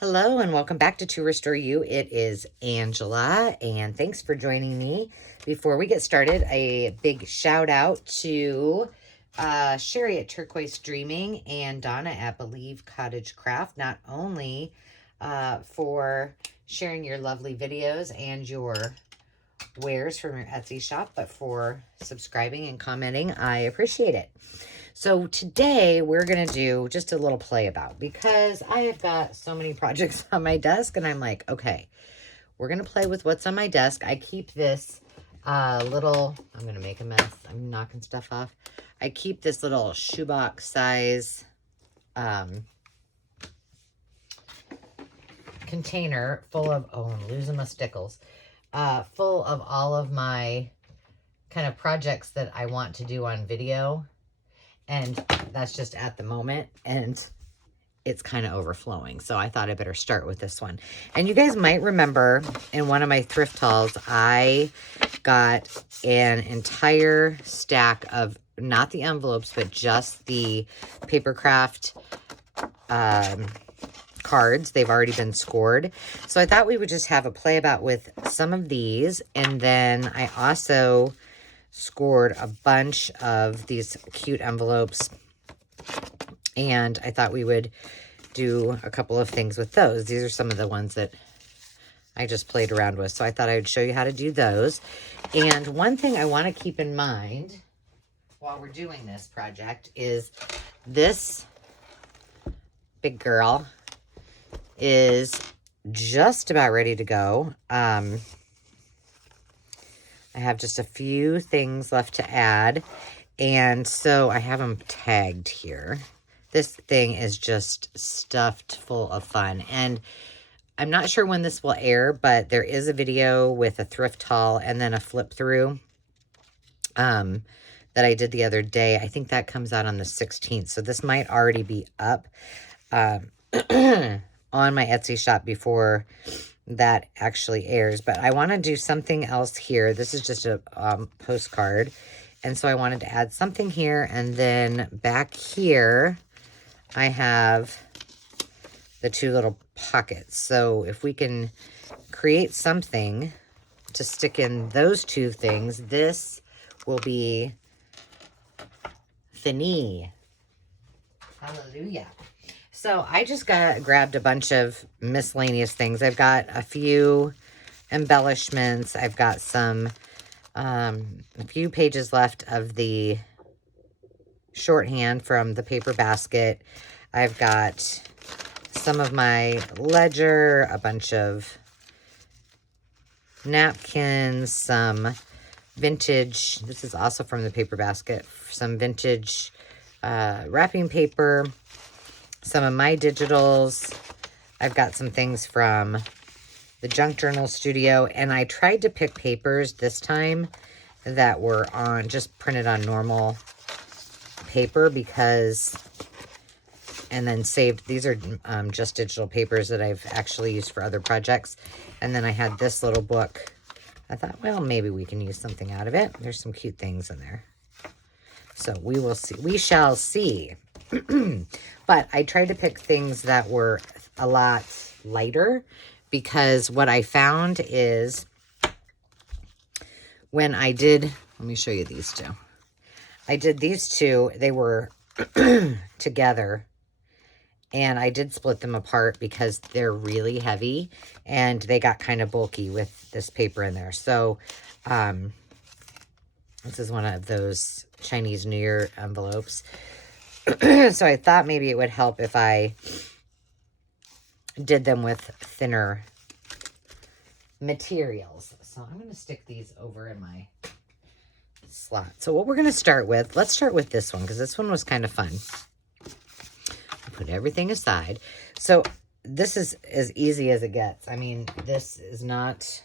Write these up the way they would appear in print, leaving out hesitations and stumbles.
Hello and welcome back to Restore You. It is Angela and thanks for joining me. Before we get started, a big shout out to Sherry at Turquoise Dreaming and Donna at Believe Cottage Craft, not only for sharing your lovely videos and your wares from your Etsy shop, but for subscribing and commenting. I appreciate it. So today we're going to do just a little play about, because I have got so many projects on my desk and I'm like, okay, we're going to play with what's on my desk. I keep this little, I'm going to make a mess. I'm knocking stuff off. I keep this little shoebox size container full of, oh, I'm losing my stickles, full of all of my kind of projects that I want to do on video. And that's just at the moment, and it's kind of overflowing. So I thought I better start with this one. And you guys might remember in one of my thrift hauls, I got an entire stack of, not the envelopes, but just the Papercraft cards. They've already been scored. So I thought we would just have a play about with some of these. And then I also scored a bunch of these cute envelopes, and I thought we would do a couple of things with those. These are some of the ones that I just played around with, so I thought I would show you how to do those. And one thing I want to keep in mind while we're doing this project is this big girl is just about ready to go. I have just a few things left to add, and so I have them tagged here. This thing is just stuffed full of fun, and I'm not sure when this will air, but there is a video with a thrift haul and then a flip through that I did the other day. I think that comes out on the 16th, so this might already be up on my Etsy shop before that actually airs. But I want to do something else here. This is just a postcard, and so I wanted to add something here. And then back here I have the two little pockets. So if we can create something to stick in those two things, this will be fini. Hallelujah. So I just grabbed a bunch of miscellaneous things. I've got a few embellishments. I've got some, a few pages left of the shorthand from the paper basket. I've got some of my ledger, a bunch of napkins, some vintage, this is also from the paper basket, some vintage wrapping paper, some of my digitals. I've got some things from the Junk Journal Studio, and I tried to pick papers this time that were on, just printed on normal paper, because, and then saved, these are just digital papers that I've actually used for other projects. And then I had this little book. I thought, well, maybe we can use something out of it. There's some cute things in there. So we will see. We shall see. But I tried to pick things that were a lot lighter, because what I found is when I did, let me show you these two. I did these two, they were together, and I did split them apart because they're really heavy and they got kind of bulky with this paper in there. So this is one of those Chinese New Year envelopes. So I thought maybe it would help if I did them with thinner materials. So I'm going to stick these over in my slot. So what we're going to start with, let's start with this one, because this one was kind of fun. Put everything aside. So this is as easy as it gets. I mean, this is not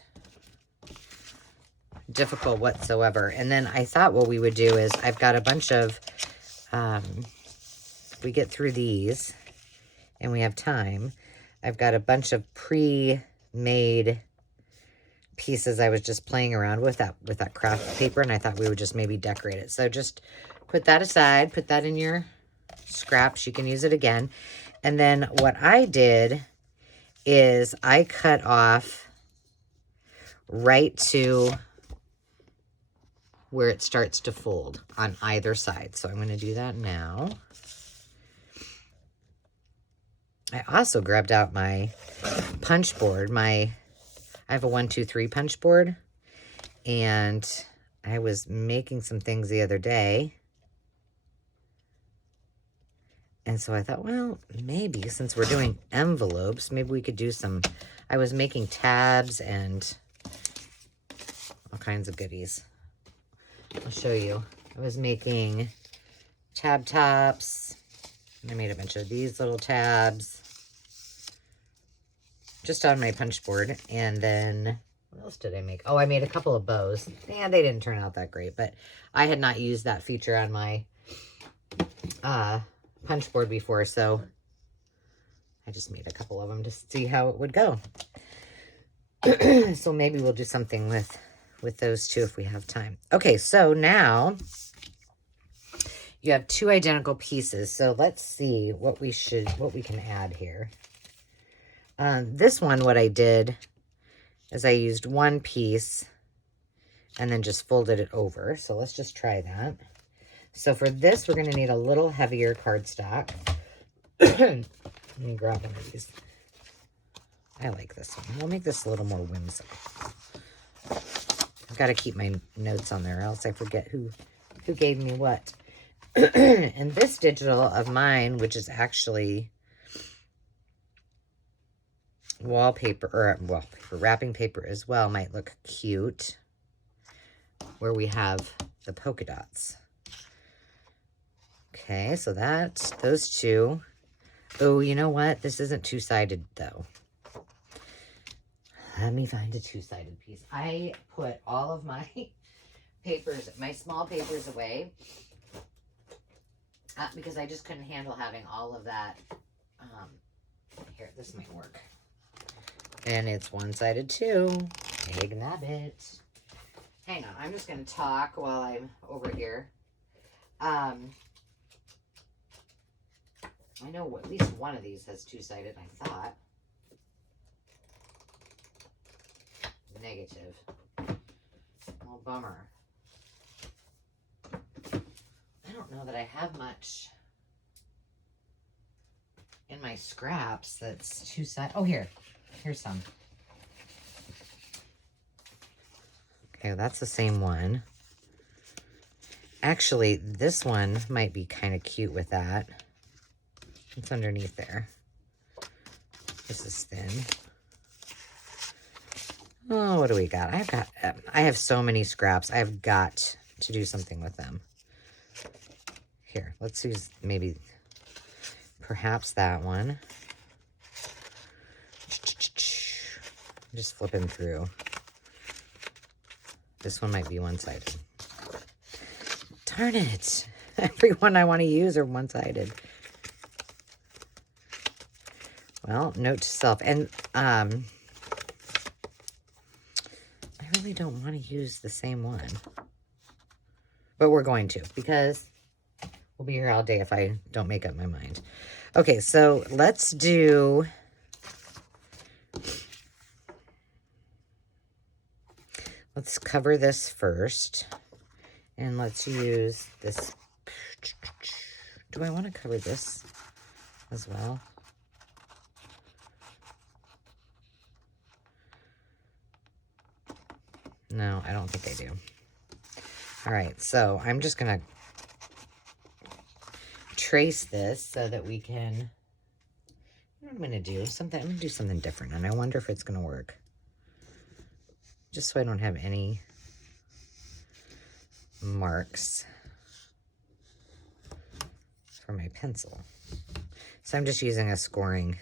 difficult whatsoever. And then I thought what we would do is, I've got a bunch of, if we get through these and we have time, I've got a bunch of pre-made pieces I was just playing around with that craft paper, and I thought we would just maybe decorate it. So just put that aside, put that in your scraps. You can use it again. And then what I did is I cut off right to where it starts to fold on either side. So I'm going to do that now. I also grabbed out my punch board. I have a 1, 2, 3 punch board, and I was making some things the other day. And so I thought, well, maybe since we're doing envelopes, maybe we could do some, I was making tabs and all kinds of goodies. I'll show you. I was making tab tops. I made a bunch of these little tabs just on my punch board. And then what else did I make? Oh, I made a couple of bows. Yeah, they didn't turn out that great, but I had not used that feature on my punch board before, so I just made a couple of them to see how it would go. So maybe we'll do something with those two if we have time. Okay, so now you have 2 identical pieces. So let's see what we can add here. This one, what I did is I used 1 piece and then just folded it over. So let's just try that. So for this, we're going to need a little heavier cardstock. Let me grab one of these. I like this one. We'll make this a little more whimsical. I've got to keep my notes on there, or else I forget who gave me what. And this digital of mine, which is actually wrapping paper as well, might look cute, where we have the polka dots. Okay, so those 2. Oh, you know what? This isn't 2-sided though. Let me find a 2-sided piece. I put all of my papers, my small papers away because I just couldn't handle having all of that. Here, this might work. And it's 1-sided too. Big nabbit. Hang on, I'm just going to talk while I'm over here. I know at least one of these has 2-sided, I thought. Negative. Oh, bummer. I don't know that I have much in my scraps that's 2-sided. Oh, here's some. Okay, that's the same one. Actually, this one might be kind of cute with that. It's underneath there. This is thin. Oh, what do we got? I have so many scraps. I've got to do something with them. Here, let's use maybe perhaps that one. Just flipping through. This one might be 1-sided. Darn it. Every one I want to use are 1-sided. Well, note to self. And I really don't want to use the same one. But we're going to, because we'll be here all day if I don't make up my mind. Okay, so let's cover this first. And let's use this. Do I want to cover this as well? No, I don't think I do. All right, so I'm just going to trace this so that we can, what I'm going to do, I'm going to do something different, and I wonder if it's going to work. Just so I don't have any marks for my pencil. So I'm just using a scoring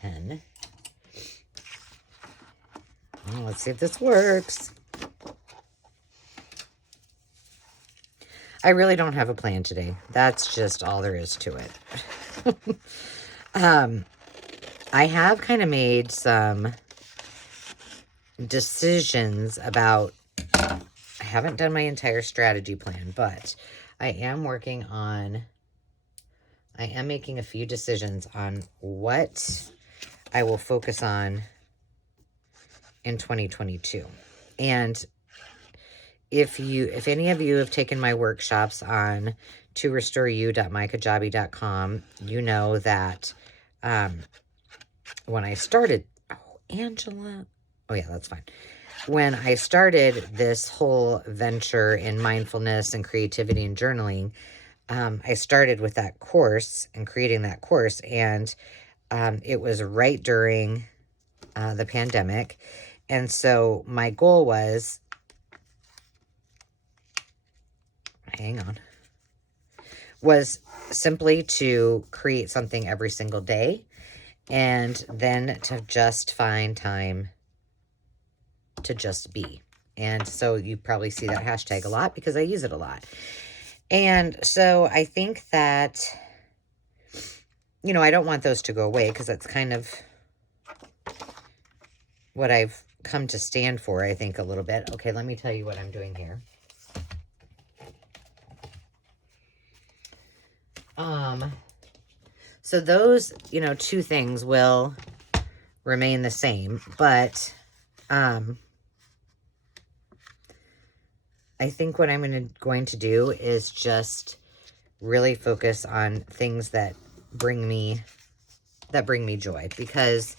pen. Well, let's see if this works. I really don't have a plan today. That's just all there is to it. I have kind of made some decisions about, I haven't done my entire strategy plan, but I am working on I am making a few decisions on what I will focus on in 2022. And if any of you have taken my workshops on torestoreyou.mickajabi.com, you know that when I started, Angela, oh yeah, that's fine. When I started this whole venture in mindfulness and creativity and journaling, I started with that course and creating that course, and it was right during the pandemic. And so my goal was, was simply to create something every single day, and then to just find time to just be. And so you probably see that hashtag a lot because I use it a lot. And so I think that, you know, I don't want those to go away because that's kind of what I've come to stand for, I think, a little bit. Okay, let me tell you what I'm doing here. So those, you know, two things will remain the same, but I think what I'm going to do is just really focus on things that bring me joy, because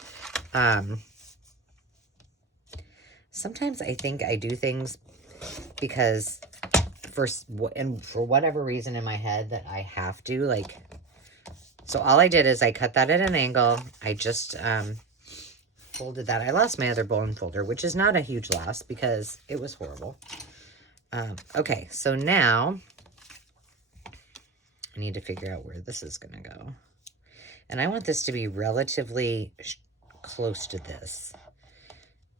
sometimes I think I do things because for whatever reason in my head that I have to, like, so all I did is I cut that at an angle. I just folded that. I lost my other bone folder, which is not a huge loss because it was horrible. Okay, so now I need to figure out where this is going to go. And I want this to be relatively close to this,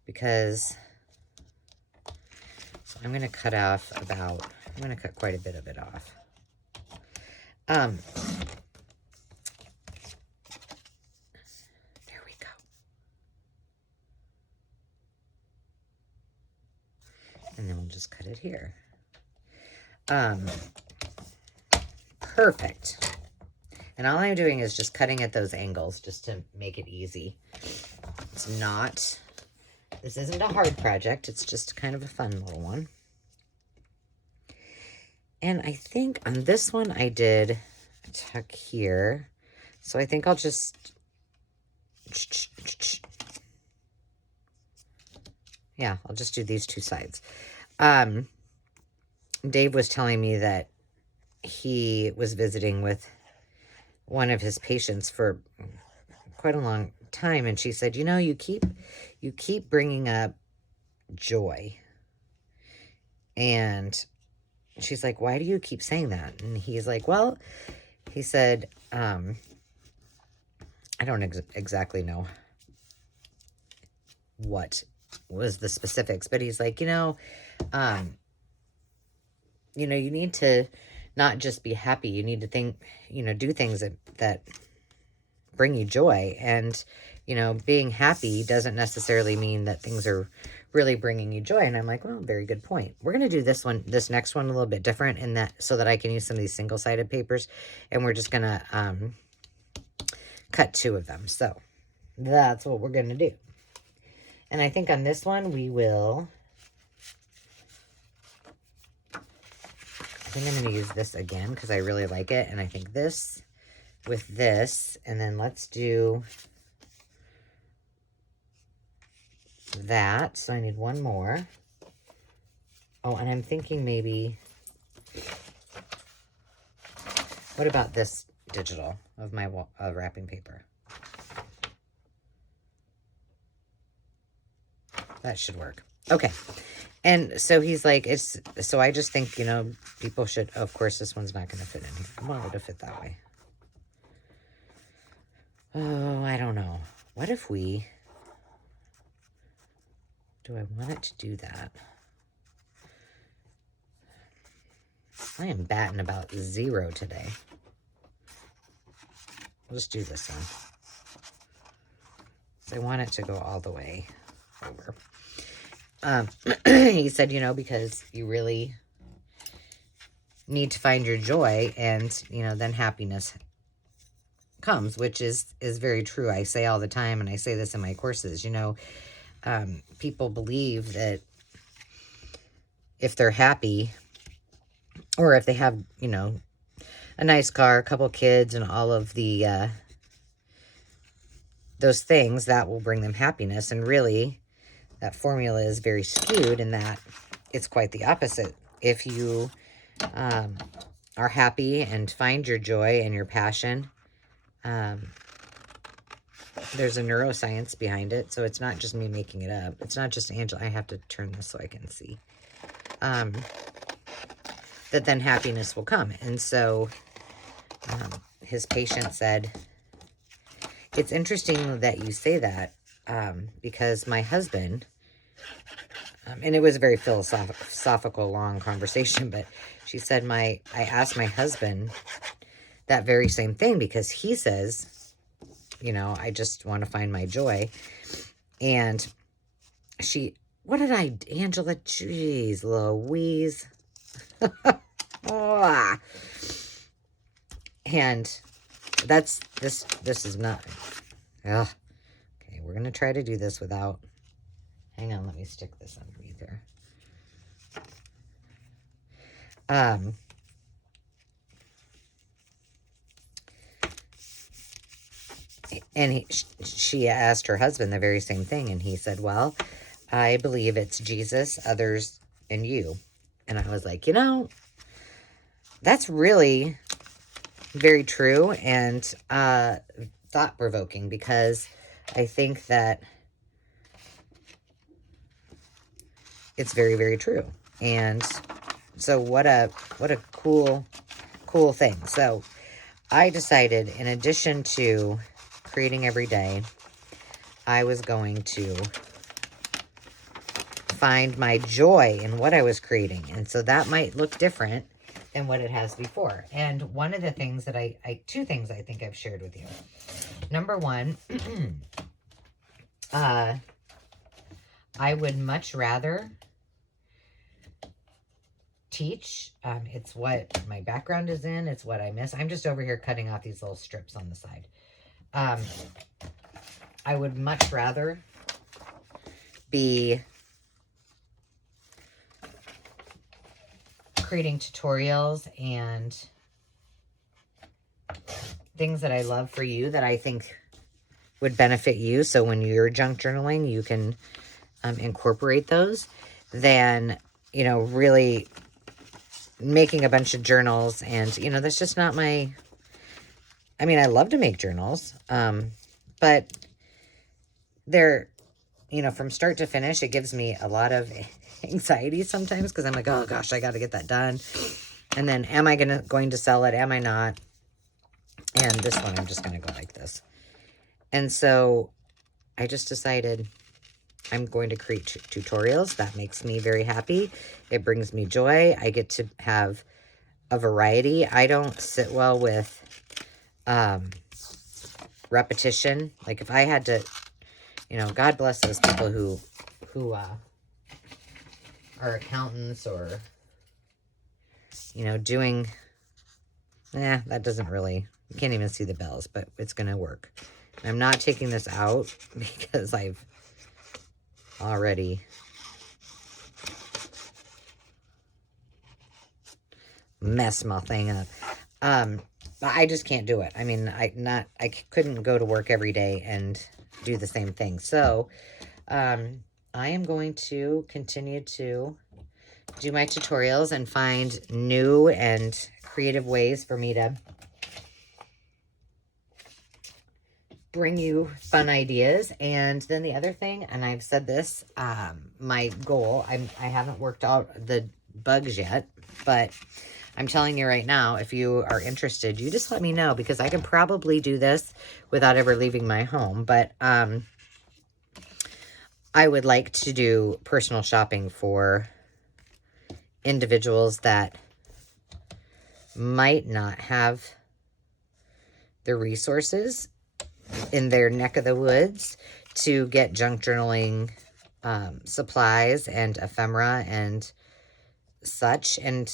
because so I'm going to cut off about, I'm going to cut quite a bit of it off. There we go. And then we'll just cut it here. Perfect. And all I'm doing is just cutting at those angles just to make it easy. It's not, this isn't a hard project. It's just kind of a fun little one. And I think on this one I did a tuck here. So I think I'll just, yeah, I'll just do these two sides. Dave was telling me that he was visiting with one of his patients for quite a long time, and she said, you know, you keep bringing up joy. And she's like, why do you keep saying that? And he's like, well, he said, I don't exactly know what was the specifics, but he's like, you know, you need to not just be happy. You need to think, do things that bring you joy. And, being happy doesn't necessarily mean that things are really bringing you joy. And I'm like, well, very good point. We're going to do this next one a little bit different in that, so that I can use some of these single-sided papers, and we're just going to cut 2 of them. So that's what we're going to do. And I think on this one, we will, I think I'm going to use this again because I really like it. And I think this with this, and then let's do that. So I need one more. Oh, and I'm thinking maybe, what about this digital of my wrapping paper? That should work. Okay. And so he's like, so I just think, people should, of course, this one's not going to fit in here. I want it to fit that way. Oh, I don't know. What if we, do I want it to do that? I am batting about 0 today. I'll just do this one. I want it to go all the way over. He said, because you really need to find your joy, and, then happiness comes, which is very true. I say all the time, and I say this in my courses, people believe that if they're happy, or if they have, a nice car, a couple kids, and all of the those things, that will bring them happiness. And really, that formula is very skewed in that it's quite the opposite. If you are happy and find your joy and your passion, there's a neuroscience behind it. So it's not just me making it up. It's not just Angela. I have to turn this so I can see. That then happiness will come. And so his patient said, it's interesting that you say that, because my husband, and it was a very philosophical, long conversation, but she said, I asked my husband that very same thing, because he says, I just want to find my joy. And Angela, jeez Louise. Oh. And this is not, ugh. Okay, we're going to try to do this without, hang on, let me stick this underneath there. And she asked her husband the very same thing, and he said, well, I believe it's Jesus, others, and you. And I was like, that's really very true and thought-provoking, because I think that it's very, very true. And so what a cool thing. So I decided, in addition to creating every day, I was going to find my joy in what I was creating. And so that might look different than what it has before. And one of the things that two things I think I've shared with you. Number one, I would much rather teach. It's what my background is in. It's what I miss. I'm just over here cutting off these little strips on the side. I would much rather be creating tutorials and things that I love for you that I think would benefit you. So when you're junk journaling, you can incorporate those, than, really making a bunch of journals. And, that's just not I love to make journals, but they're, from start to finish, it gives me a lot of anxiety sometimes, because I'm like, oh gosh, I got to get that done. And then, am I going to sell it? Am I not? And this one, I'm just going to go like this. And so I just decided I'm going to create tutorials. That makes me very happy. It brings me joy. I get to have a variety. I don't sit well with repetition. Like if I had to, God bless those people who are accountants or, doing, that doesn't really, you can't even see the bells, but it's going to work. And I'm not taking this out because I've already messed my thing up. I just can't do it. I mean, I couldn't go to work every day and do the same thing. So, I am going to continue to do my tutorials and find new and creative ways for me to bring you fun ideas. And then the other thing, and I've said this, my goal, I haven't worked out the bugs yet, but I'm telling you right now, if you are interested, you just let me know, because I can probably do this without ever leaving my home. But I would like to do personal shopping for individuals that might not have the resources in their neck of the woods to get junk journaling supplies and ephemera and such. And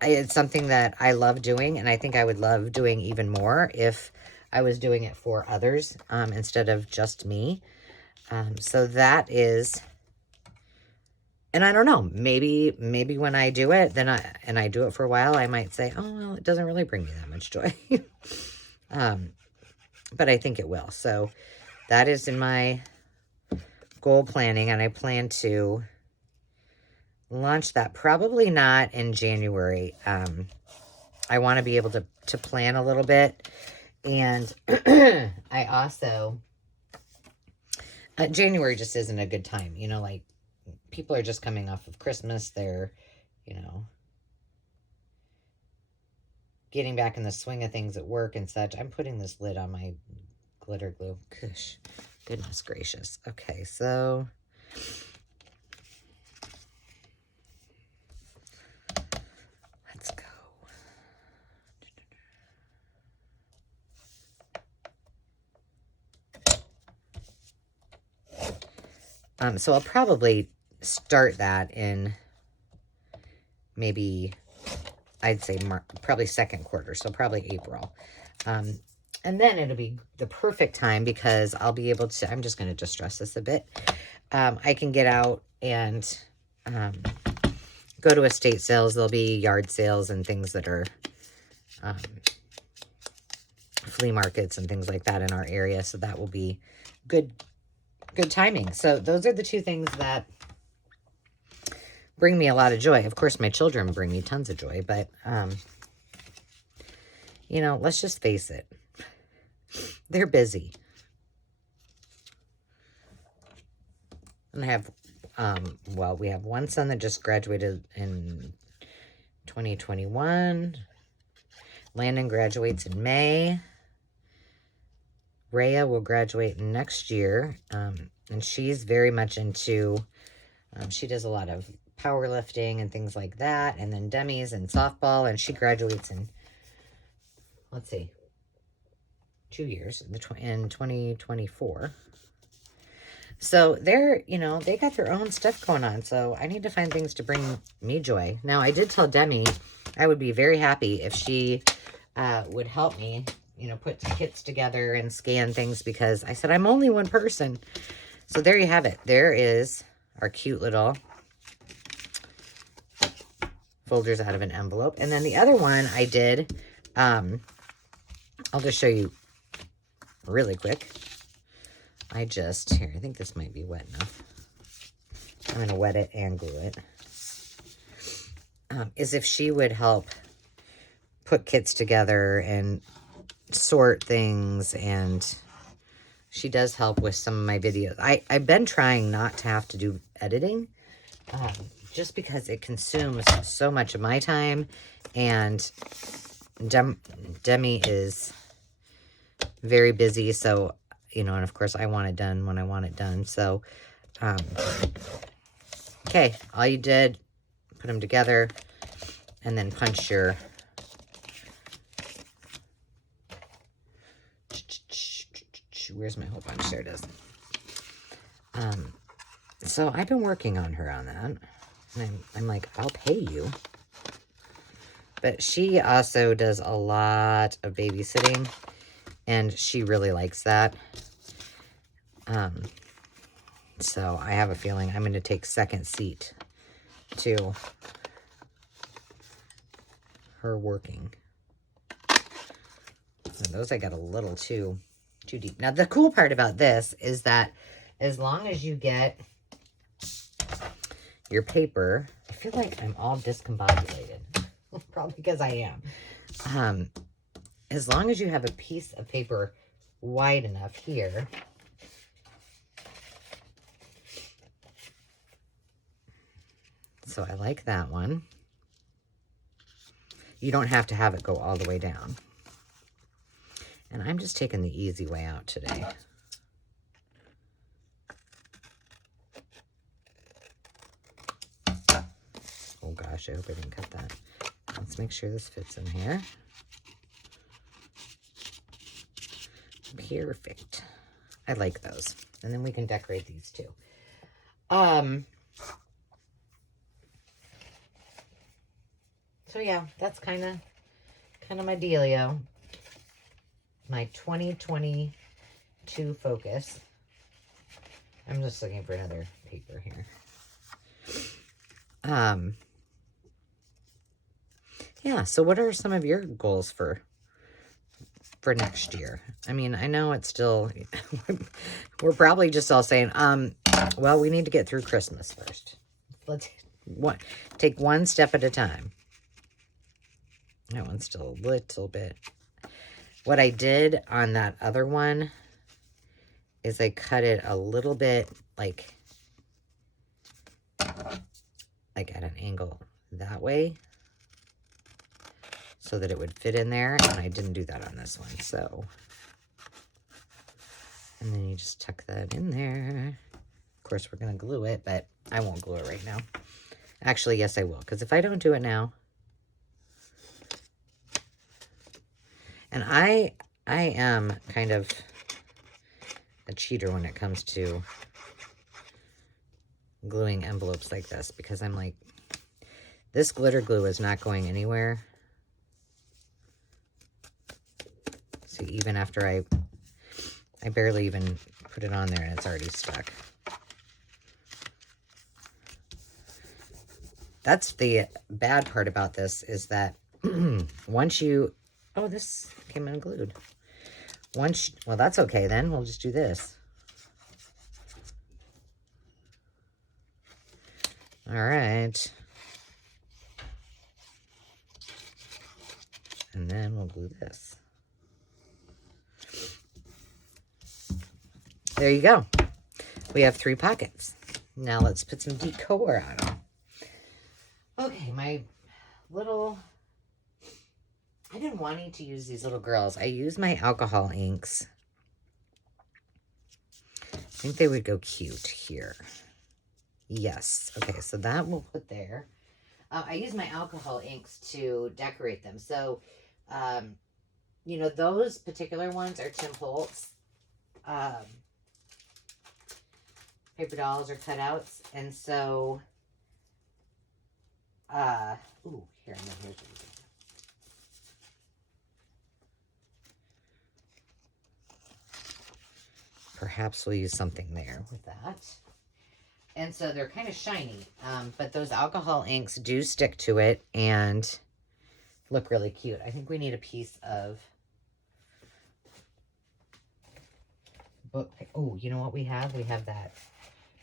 it's something that I love doing, and I think I would love doing even more if I was doing it for others instead of just me. So that is, and I don't know, maybe when I do it, then I do it for a while, I might say, oh, well, it doesn't really bring me that much joy. But I think it will. So that is in my goal planning, and I plan to launch that probably not in January. I want to be able to plan a little bit, and I also January just isn't a good time, you know, like people are just coming off of Christmas, they're, you know, getting back in the swing of things at work and such. I'm putting this lid on my glitter glue. Gosh, goodness gracious. Okay, so let's go. So I'll probably start that in maybe, I'd say probably second quarter, so probably April. And then it'll be the perfect time because I'll be able to, I'm just going to distress this a bit. I can get out and go to estate sales. There'll be yard sales and things that are flea markets and things like that in our area. So that will be good timing. So those are the two things that bring me a lot of joy. Of course, my children bring me tons of joy, but, you know, let's just face it. They're busy. And I have, well, we have one son that just graduated in 2021. Landon graduates in May. Rhea will graduate next year. And she's very much into, she does a lot of powerlifting and things like that. And then Demi's in softball, and she graduates in, let's see, 2 years, in 2024. So they're, you know, they got their own stuff going on. So I need to find things to bring me joy. Now, I did tell Demi I would be very happy if she would help me, you know, put kits together and scan things, because I said, I'm only one person. So there you have it. There is our cute little folders out of an envelope. And then the other one I did, I'll just show you really quick. I think this might be wet enough. I'm going to wet it and glue it. Is if she would help put kits together and sort things, and she does help with some of my videos. I've been trying not to have to do editing, just because it consumes so much of my time, and Demi is very busy, so, you know, and of course I want it done when I want it done. So, okay, all you did, put them together, and then punch your where's my hole punch? There it is. So I've been working on her on that, and I'm like, I'll pay you. But she also does a lot of babysitting, and she really likes that. So I have a feeling I'm going to take second seat to her working. And those I got a little too deep. Now, the cool part about this is that as long as you get your paper, I feel like I'm all discombobulated. Probably because I am. As long as you have a piece of paper wide enough here, so I like that one. You don't have to have it go all the way down. And I'm just taking the easy way out today. Oh gosh, I hope I didn't cut that. Let's make sure this fits in here. Perfect. I like those. And then we can decorate these too. So yeah, that's kind of my dealio. my 2022 Focus. I'm just looking for another paper here. Yeah, so what are some of your goals for next year? I mean, I know it's still, we're probably just all saying, well, we need to get through Christmas first. Let's take one step at a time. That one's still a little bit. What I did on that other one is I cut it a little bit like at an angle that way so that it would fit in there, and I didn't do that on this one. So, and then you just tuck that in there. Of course, we're gonna glue it, but I won't glue it right now. Actually, yes, I will, because if I don't do it now, and I am kind of a cheater when it comes to gluing envelopes like this, because I'm like, this glitter glue is not going anywhere. See, even after I barely even put it on there and it's already stuck. That's the bad part about this, is that once you, oh, this came unglued. Well, that's okay then. We'll just do this. All right. And then we'll glue this. There you go. We have 3 pockets. Now let's put some decor on them. Okay, my little, I didn't want to use these little girls. I used my alcohol inks. I think they would go cute here. Yes. Okay, so that we'll put there. I use my alcohol inks to decorate them. So, you know, those particular ones are Tim Holtz paper dolls or cutouts. And so, ooh, here, and then here's what we do. Perhaps we'll use something there with that. And so they're kind of shiny, but those alcohol inks do stick to it and look really cute. I think we need a piece of book. Oh, you know what we have? We have that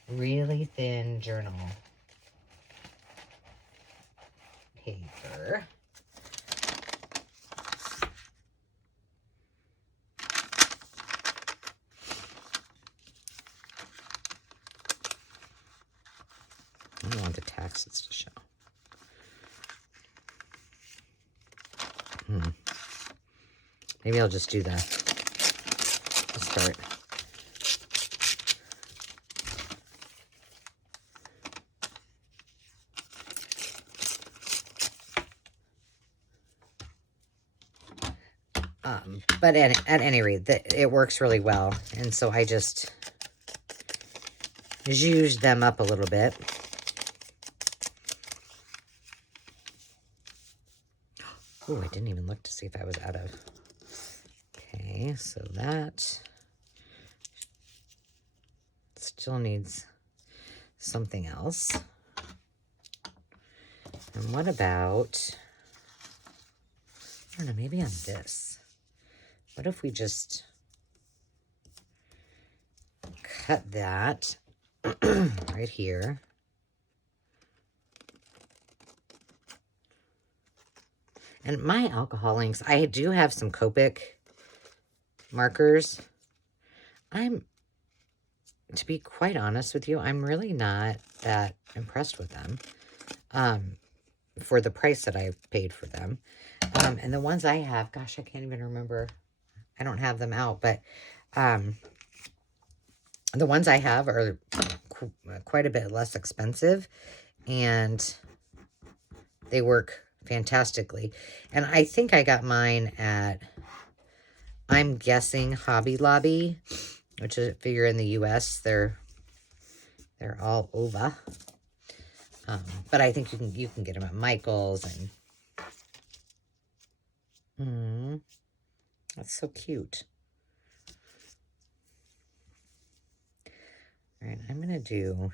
really thin journal paper. I don't want the taxes to show. Maybe I'll just do the start. But at any rate, it works really well. And so I just zhuzhed them up a little bit. Oh, I didn't even look to see if I was out of. Okay, so that still needs something else. And what about, I don't know, maybe on this. What if we just cut that right here? And my alcohol inks, I do have some Copic markers. To be quite honest with you, I'm really not that impressed with them for the price that I paid for them. And the ones I have, gosh, I can't even remember. I don't have them out, but the ones I have are quite a bit less expensive, and they work fantastically. And I think I got mine at, I'm guessing, Hobby Lobby, which is a figure in the US. They're all over. But I think you can get them at Michael's and That's so cute. All right, I'm going to do right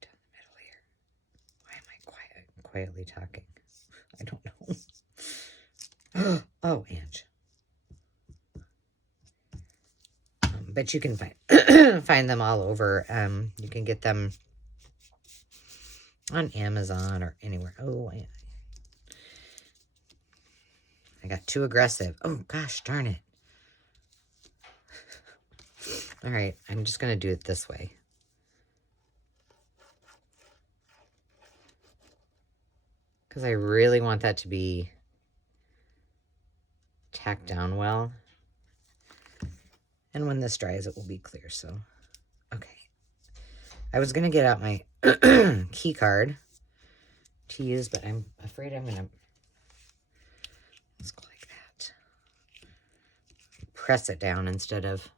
down the middle here. Why am I quietly talking? I don't know. Oh, Ange. But you can find find them all over. You can get them on Amazon or anywhere. Oh, I got too aggressive. Oh, gosh, darn it. All right, I'm just going to do it this way. Because I really want that to be tacked down well. And when this dries, it will be clear. So, okay. I was going to get out my key card to use, but I'm afraid I'm going to just go like that. Press it down instead of...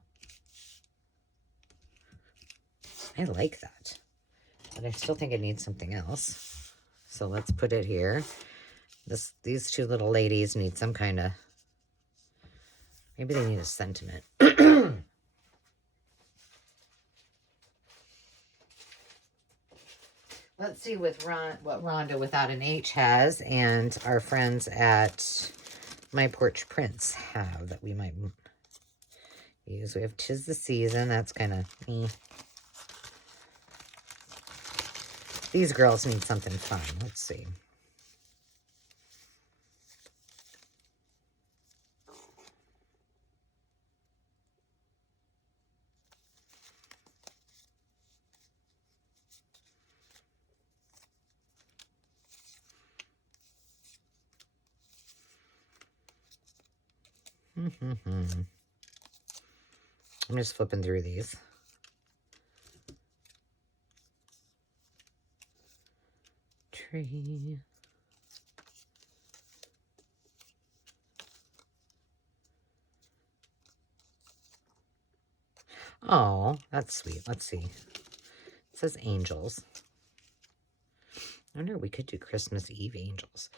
I like that. But I still think it needs something else. So let's put it here. These two little ladies need some kind of... Maybe they need a sentiment. Let's see what Rhonda without an H has and our friends at My Porch Prints have that we might use. We have 'Tis the Season. That's kind of me. These girls need something fun. Let's see. I'm just flipping through these. Tree. Oh, that's sweet. Let's see. It says angels. I wonder if we could do Christmas Eve angels.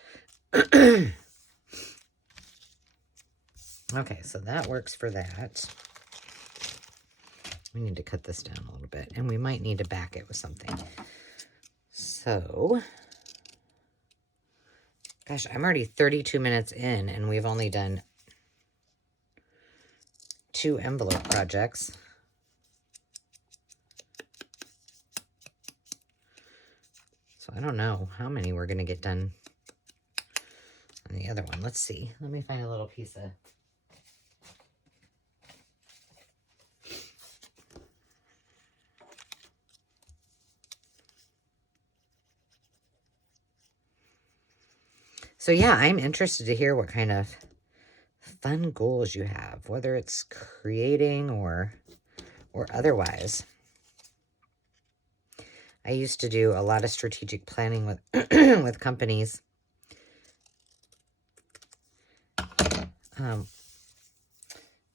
Okay, so that works for that. We need to cut this down a little bit, and we might need to back it with something. So, gosh, I'm already 32 minutes in, and we've only done 2 envelope projects. So I don't know how many we're going to get done on the other one. Let's see. Let me find a little piece of... So yeah, I'm interested to hear what kind of fun goals you have, whether it's creating or otherwise. I used to do a lot of strategic planning with with companies.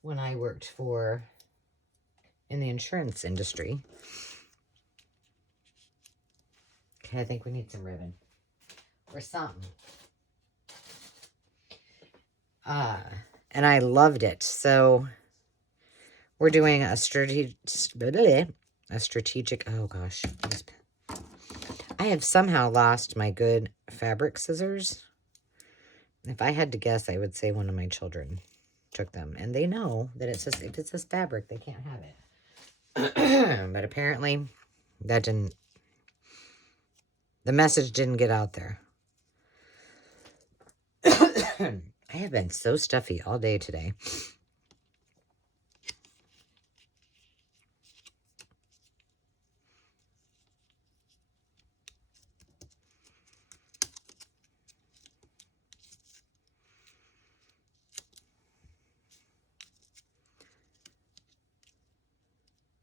When I worked in the insurance industry. Okay, I think we need some ribbon or something. And I loved it. So we're doing a strategic, oh gosh. I have somehow lost my good fabric scissors. If I had to guess, I would say one of my children took them. And they know that if it says fabric, they can't have it. But apparently the message didn't get out there. I have been so stuffy all day today.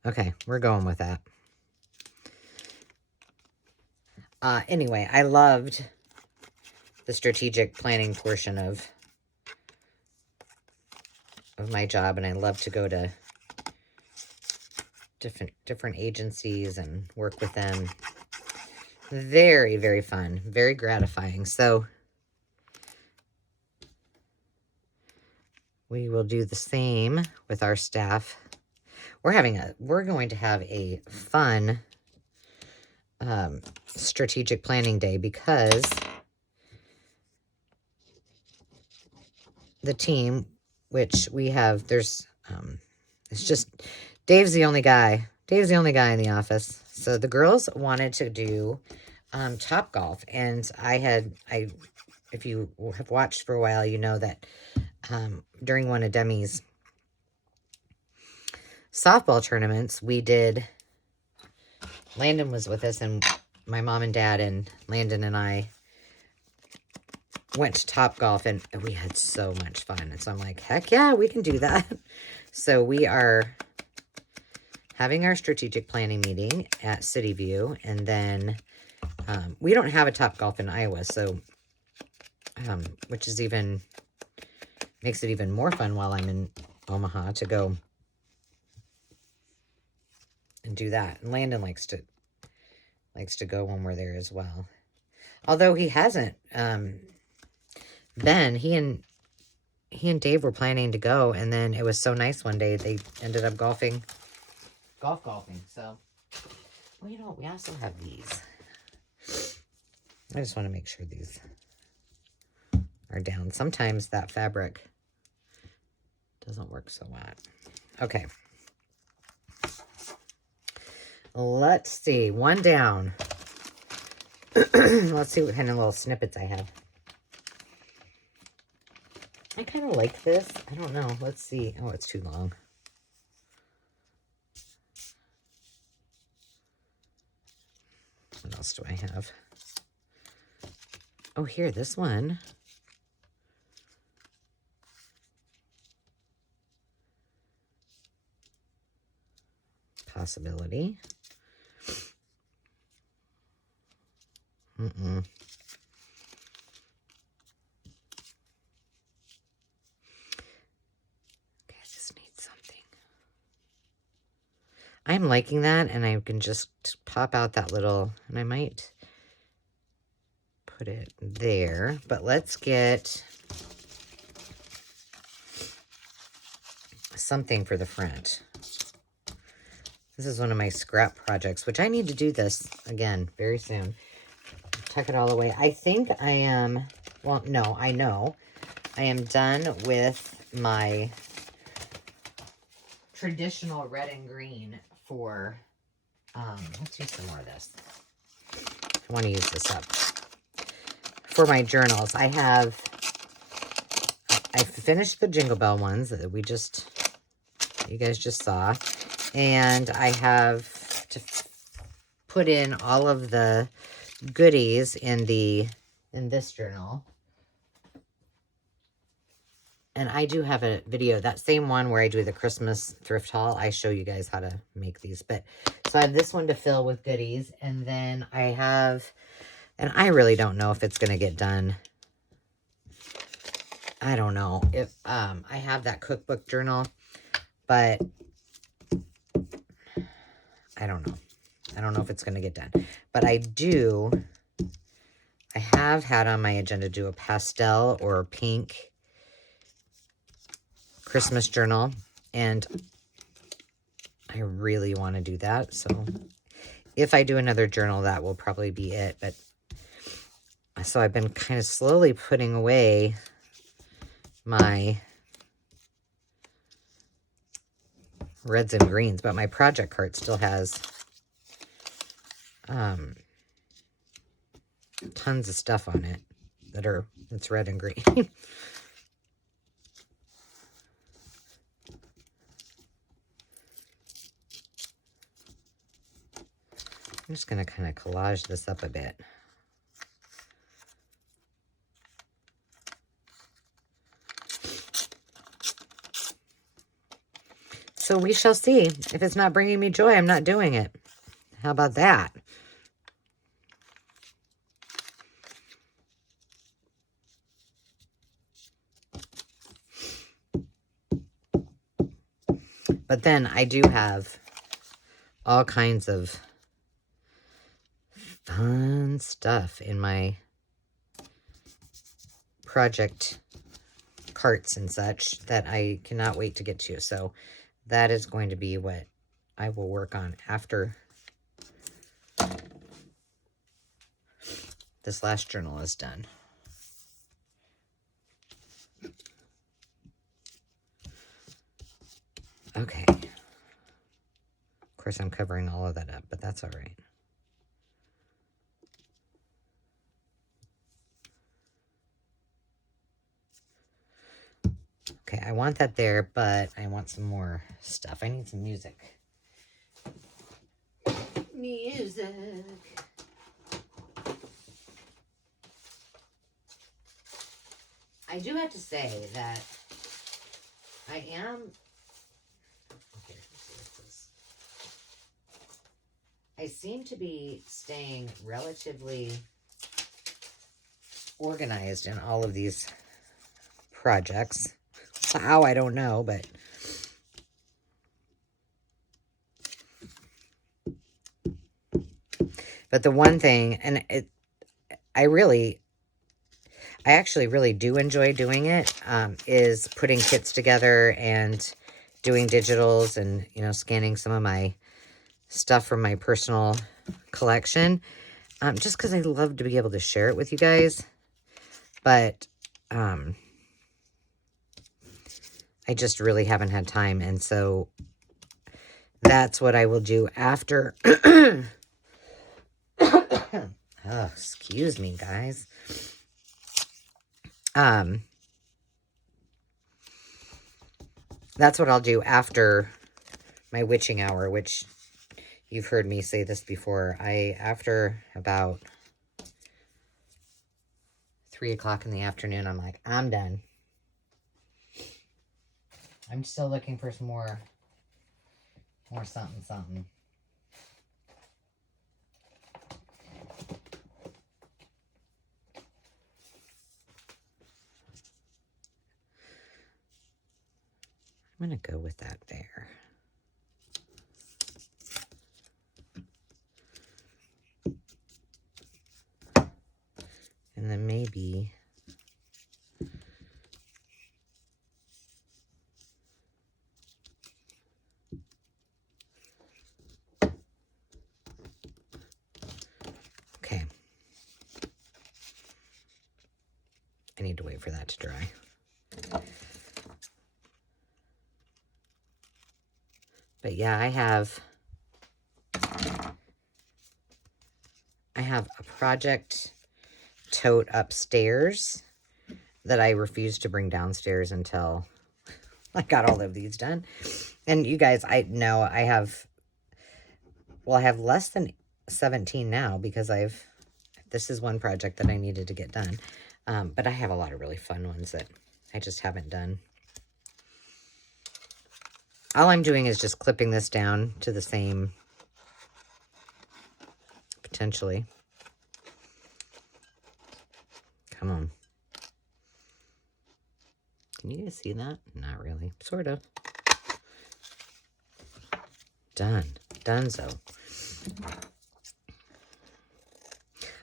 Okay, we're going with that. Anyway, I loved the strategic planning portion of my job, and I love to go to different agencies and work with them. Very, very fun, very gratifying. So we will do the same with our staff. We're going to have a fun strategic planning day because the team, which we have, it's just Dave's the only guy. Dave's the only guy in the office. So the girls wanted to do Top Golf, and if you have watched for a while, you know that during one of Demi's softball tournaments, Landon was with us, and my mom and dad and Landon and I went to Top Golf, and we had so much fun. And so I'm like, heck yeah, we can do that. So we are having our strategic planning meeting at City View, and then we don't have a Top Golf in Iowa, so which is makes it even more fun while I'm in Omaha to go and do that. And Landon likes to go when we're there as well. Although he hasn't been, he and Dave were planning to go, and then it was so nice one day they ended up golfing. So, well, you know what? We also have these. I just want to make sure these are down. Sometimes that fabric doesn't work so well. Okay. Let's see. One down. Let's see what kind of little snippets I have. I kind of like this. I don't know. Let's see. Oh, it's too long. What else do I have? Oh, here, this one. Possibility. Okay, I just need something. I'm liking that, and I can just pop out that little, and I might put it there, but let's get something for the front. This is one of my scrap projects, which I need to do this again very soon. Tuck it all away. I think I am, well, no, I know. I am done with my traditional red and green for, let's use some more of this. I want to use this up. For my journals, I finished the Jingle Bell ones that you guys just saw. And I have to put in all of the goodies in this journal. And I do have a video, that same one where I do the Christmas thrift haul. I show you guys how to make these. So I have this one to fill with goodies. And then I have, and I really don't know if it's going to get done. I don't know if, I have that cookbook journal, but I don't know. I don't know if it's going to get done. But I have had on my agenda to do a pastel or pink Christmas journal, and I really want to do that. So if I do another journal, that will probably be it. But so I've been kind of slowly putting away my reds and greens, but my project cart still has tons of stuff on it that's red and green. I'm just going to kind of collage this up a bit. So we shall see. If it's not bringing me joy, I'm not doing it. How about that? But then I do have all kinds of fun stuff in my project parts and such that I cannot wait to get to. So that is going to be what I will work on after this last journal is done. Okay. Of course, I'm covering all of that up, but that's all right. Okay, I want that there, but I want some more stuff. I need some music. Music. I do have to say that I am... Okay, let's see what this... I seem to be staying relatively organized in all of these projects. How, I don't know, but the one thing, and I actually really do enjoy doing it, is putting kits together and doing digitals and, you know, scanning some of my stuff from my personal collection, just because I love to be able to share it with you guys. But I just really haven't had time. And so that's what I will do after. Oh, excuse me, guys. That's what I'll do after my witching hour, which you've heard me say this before. After about 3 o'clock in the afternoon, I'm like, I'm done. I'm still looking for some more something. I'm going to go with that there. And then maybe... Okay. I need to wait for that to dry. But yeah, I have a project tote upstairs that I refuse to bring downstairs until I got all of these done. And you guys, I know I have less than 17 now because this is one project that I needed to get done. But I have a lot of really fun ones that I just haven't done. All I'm doing is just clipping this down to the same, potentially. Come on. Can you guys see that? Not really. Sort of. Done. Donezo.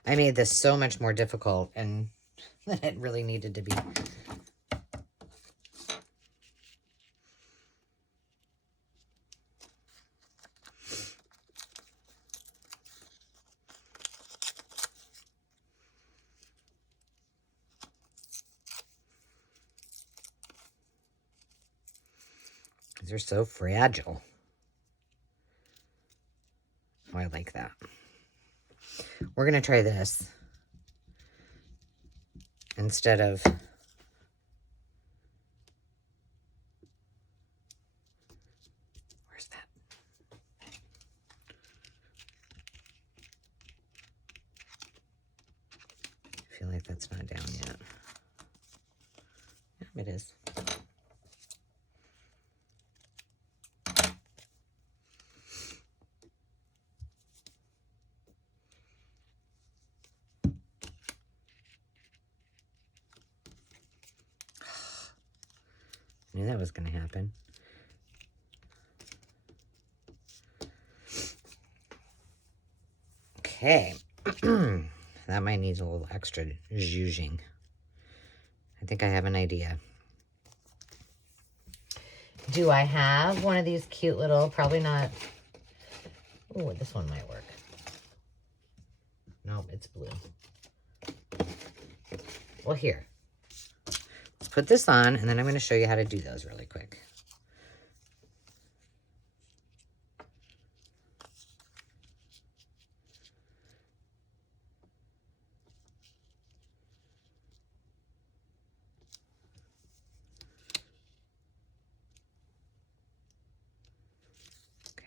I made this so much more difficult and than it really needed to be. They're so fragile. Oh, I like that. We're going to try this instead of... Where's that? I feel like that's not down yet. Yeah, it is. Knew that was going to happen. Okay. That might need a little extra zhuzhing. I think I have an idea. Do I have one of these cute little, probably not. Oh, this one might work. Nope, it's blue. Well, here. Let's put this on, and then I'm going to show you how to do those really quick.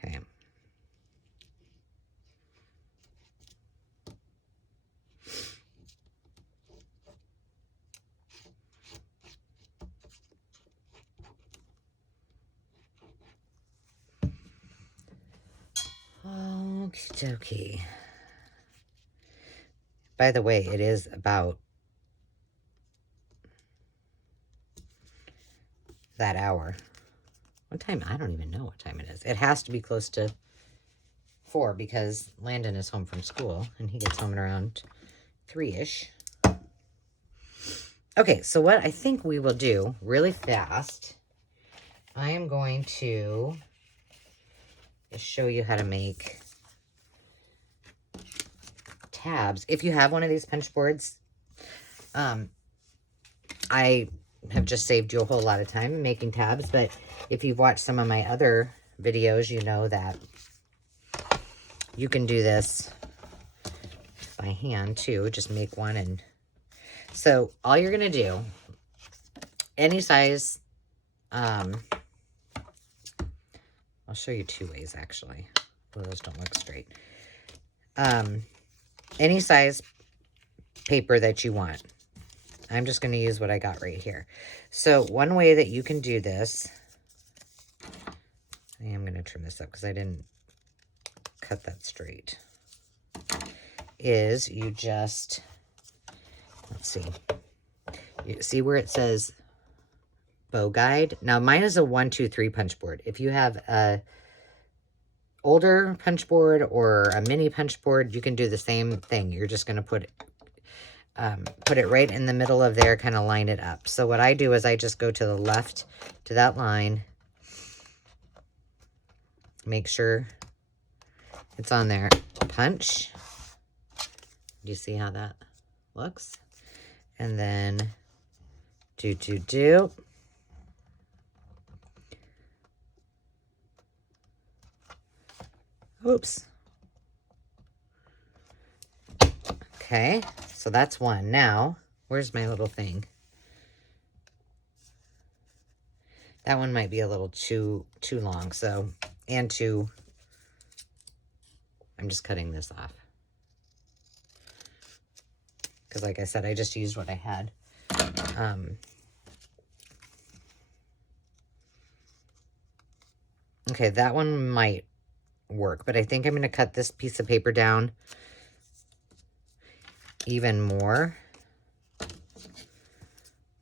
Okay. Okie dokie. By the way, it is about that hour. What time? I don't even know what time it is. It has to be close to 4 because Landon is home from school and he gets home at around 3-ish. Okay, so what I think we will do really fast, I am going to show you how to make tabs. If you have one of these punch boards, I have just saved you a whole lot of time in making tabs, but if you've watched some of my other videos, you know that you can do this by hand too. Just make one, and so all you're gonna do, any size, I'll show you 2 ways actually. Well, those don't look straight. Any size paper that you want. I'm just going to use what I got right here. So one way that you can do this, I am going to trim this up because I didn't cut that straight, is you just, let's see, you see where it says bow guide? Now mine is a 1, 2, 3 punch board. If you have a older punch board or a mini punch board, you can do the same thing. You're just going to put it right in the middle of there, kind of line it up. So what I do is I just go to the left to that line, make sure it's on there, punch. Do you see how that looks? And then do. Oops. Okay, so that's one. Now, where's my little thing? That one might be a little too long, so, and too, I'm just cutting this off. Because like I said, I just used what I had. Okay, that one might work, but I think I'm going to cut this piece of paper down even more. Let's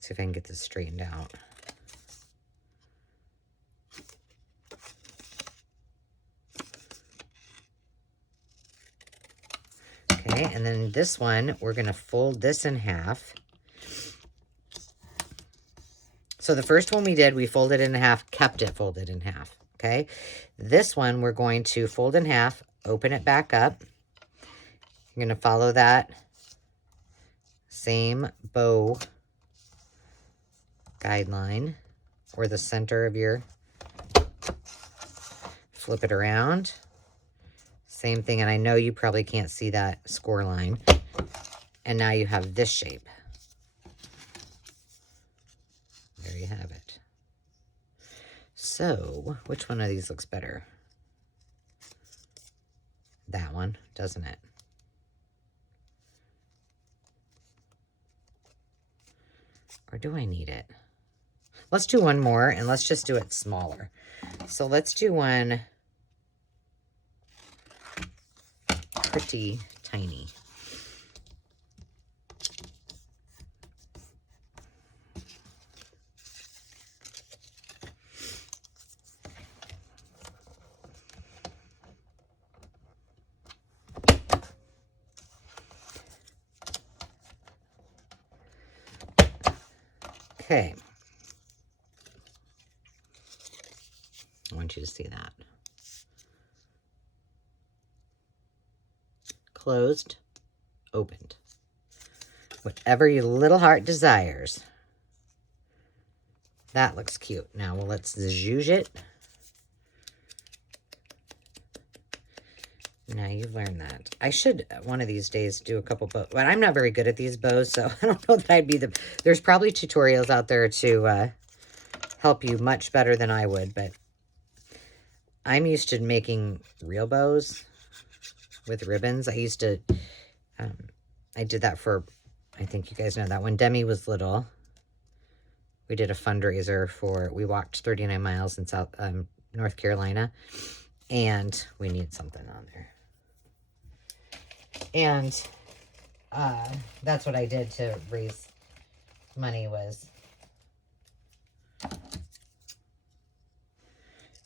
see if I can get this straightened out. Okay, and then this one, we're going to fold this in half. So the first one we did, we folded in half, kept it folded in half, okay? This one, we're going to fold in half, open it back up. You're going to follow that same bow guideline, or the center of your, flip it around. Same thing, and I know you probably can't see that score line. And now you have this shape. There you have it. So, which one of these looks better? That one, doesn't it? Or do I need it? Let's do one more, and let's just do it smaller. So let's do one pretty tiny. Okay. I want you to see that. Closed, opened. Whatever your little heart desires. That looks cute. Now, well, let's zhuzh it. Now you've learned that. I should one of these days do a couple bows, but I'm not very good at these bows, so I don't know that I'd be the... There's probably tutorials out there to help you much better than I would, but I'm used to making real bows with ribbons. I used to, I did that for, I think you guys know that when Demi was little. We did a fundraiser for, we walked 39 miles in North Carolina, and we need something on there. And that's what I did to raise money, was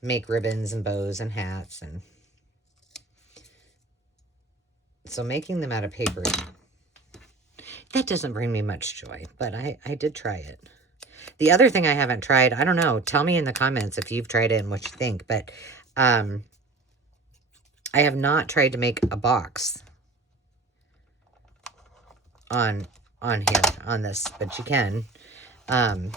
make ribbons and bows and hats. And so making them out of paper, that doesn't bring me much joy, but I did try it. The other thing I haven't tried, I don't know, tell me in the comments if you've tried it and what you think, but I have not tried to make a box on here, on this, but you can. All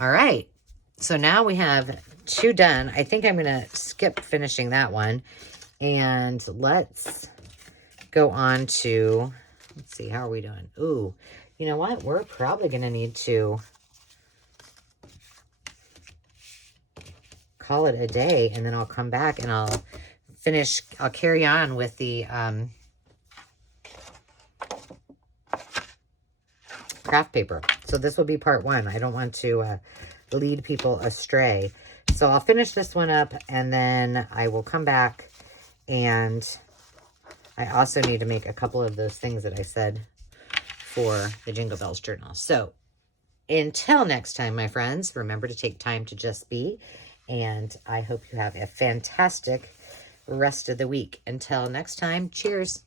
right, so now we have 2 done. I think I'm gonna skip finishing that one, and let's go on to, let's see, how are we doing? Ooh, you know what? We're probably gonna need to call it a day, and then I'll come back and I'll carry on with the craft paper. So this will be part 1. I don't want to lead people astray. So I'll finish this one up, and then I will come back, and I also need to make a couple of those things that I said for the Jingle Bells journal. So until next time, my friends, remember to take time to just be, and I hope you have a fantastic rest of the week. Until next time, cheers.